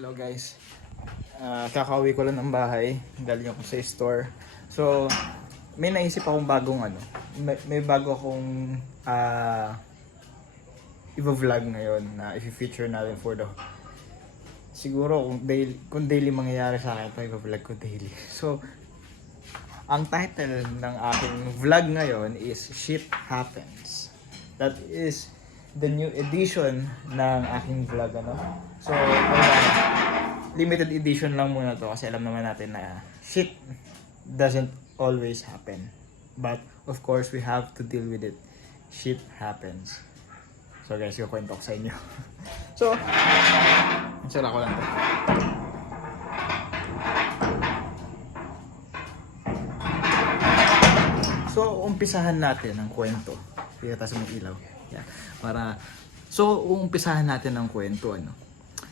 Hello guys, kakauwi ko lang ng bahay, galing ako sa store. So, may naisip akong bagong may bago akong i-vlog ngayon na i-feature natin for the siguro kung daily mangyayari sa akin ito, i-vlog ko daily. So, ang title ng aking vlog ngayon is Shit Happens. That is the new edition ng aking vlog, So, limited edition lang muna to kasi alam naman natin na shit doesn't always happen. But, of course, we have to deal with it. Shit happens. So, guys, kukwento ko sa inyo. So, sara ko lang to. So, umpisahan natin ang kwento. Kaya tayo sa ilaw. Yeah. Umpisahan natin ang kwento,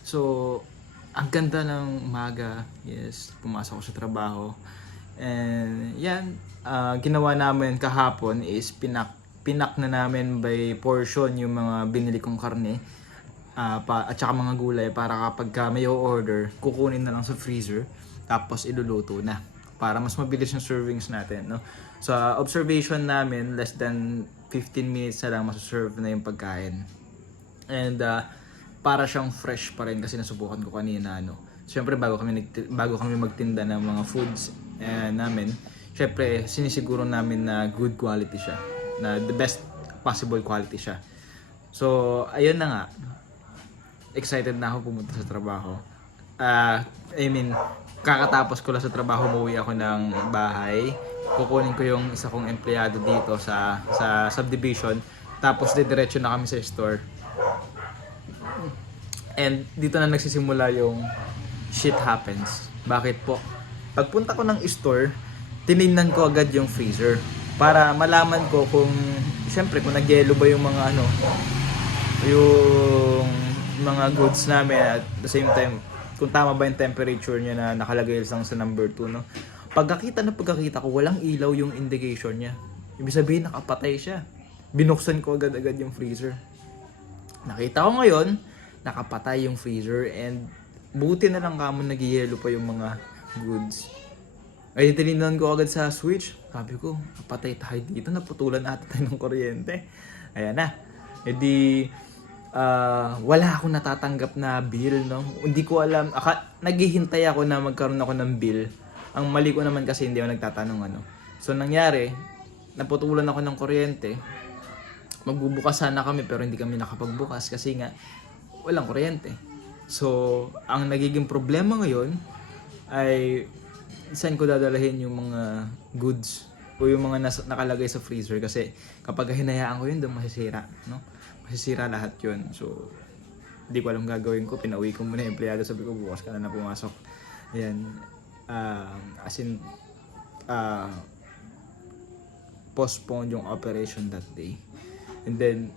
So, ang ganda ng umaga, yes, pumasok ako sa trabaho. And yan, ginawa namin kahapon is pinak na namin by portion yung mga binili kong karne at saka mga gulay para kapag may order, kukunin na lang sa freezer tapos iluluto na para mas mabilis yung servings natin, Sa observation namin, less than 15 minutes na lang masaserve na yung pagkain. And para siyang fresh pa rin kasi nasubukan ko kanina, Siyempre bago kami magtinda ng mga foods namin, siyempre sinisiguro namin na good quality siya, na the best possible quality siya. So ayun na nga, excited na ako pumunta sa trabaho. Kakatapos ko lang sa trabaho, umuwi ako ng bahay. Kukunin ko yung isa kong empleyado dito sa subdivision. Tapos diretso na kami sa store. And dito na nagsisimula yung shit happens. Bakit po? Pagpunta ko ng store, tinignan ko agad yung freezer para malaman ko kung siyempre kung nag-yellow ba yung mga yung mga goods namin, at the same time kung tama ba yung temperature niya na nakalagay lang sa number 2, Pagkakita ko, walang ilaw yung indication niya. Ibig sabihin nakapatay siya. Binuksan ko agad-agad yung freezer. Nakita ko ngayon, nakapatay yung freezer, and buti na lang kamo nag-yellow pa yung mga goods. Ay, tinignan ko agad sa switch. Sabi ko, napatay tayo dito, naputulan ata tayo ng kuryente. Ayan na. Edi, wala akong natatanggap na bill, Hindi ko alam. Naghihintay ako na magkaroon ako ng bill. Ang mali ko naman kasi hindi ako nagtatanong, So, nangyari, naputulan ako ng kuryente. Magbubukas sana kami pero hindi kami nakapagbukas kasi nga walang kuryente. So, ang nagiging problema ngayon ay saan ko dadalhin yung mga goods o yung mga nakalagay sa freezer, kasi kapag hinayaan ko yun, doon masisira, Masisira lahat yun. So, hindi ko alam gagawin ko. Pinauwi ko muna yung empleyado. Sabi ko, bukas ka na pumasok. Ayan. Postpone yung operation that day. And then,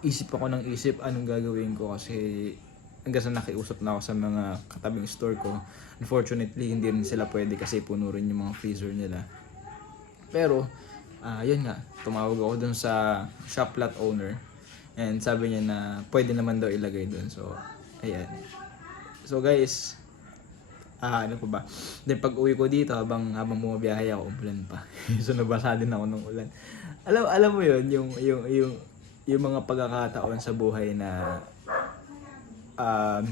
isip ako ng isip anong gagawin ko kasi hanggang sa nakiusap na ako sa mga katabing store ko. Unfortunately, hindi rin sila pwede kasi puno rin yung mga freezer nila. Pero, yun nga, tumawag ako dun sa shop lot owner. And sabi niya na pwede naman daw ilagay dun. So, ayan. So guys, ano pa ba? Then pag uwi ko dito, habang bumabiyahe ako, umulan pa. So nabasa din ako ng ulan. Alam mo yun, yung mga pagkakataon sa buhay na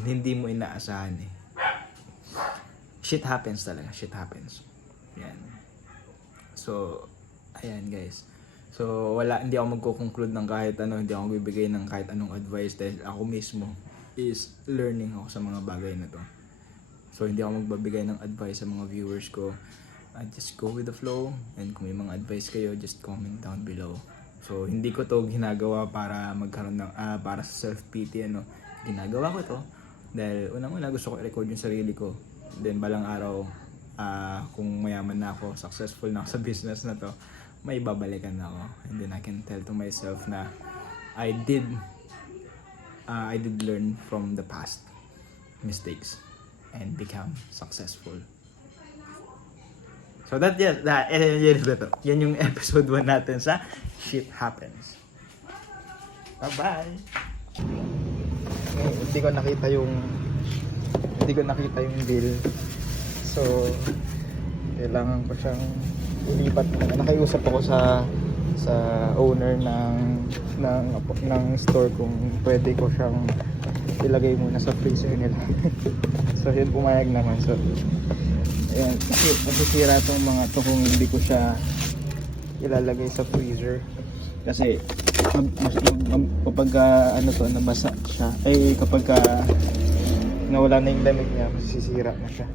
hindi mo inaasahan eh. Shit happens talaga, shit happens. Yan. So, ayan guys. So, hindi ako magko-conclude ng kahit ano, hindi ako bibigay ng kahit anong advice dahil ako mismo is learning ako sa mga bagay na to. So, hindi ako magbabigay ng advice sa mga viewers ko. Just go with the flow, and kung may mga advice kayo, just comment down below. So, hindi ko to ginagawa para magkaroon ng para sa self-pity, Ginagawa ko to dahil unang-una gusto ko i-record yung sarili ko. Then balang araw, kung mayaman na ako, successful na ako sa business na to, may babalikan ako. And then I can tell to myself na I did learn from the past mistakes and become successful. So yan yung episode 1 natin sa Shit Happens. Bye-bye! Hindi ko nakita yung hindi ko nakita yung bill. So, kailangan ko siyang ilipat. Nakiusap ako sa owner ng store kung pwede ko siyang ilagay muna sa freezer nila. So yun, pumayag naman. So ayan, kasi masisira itong mga to kung hindi ko siya ilalagay sa freezer. Kasi kapag ano to, nabasa siya, ay kapag nawala na yung lamig niya, masisira na siya.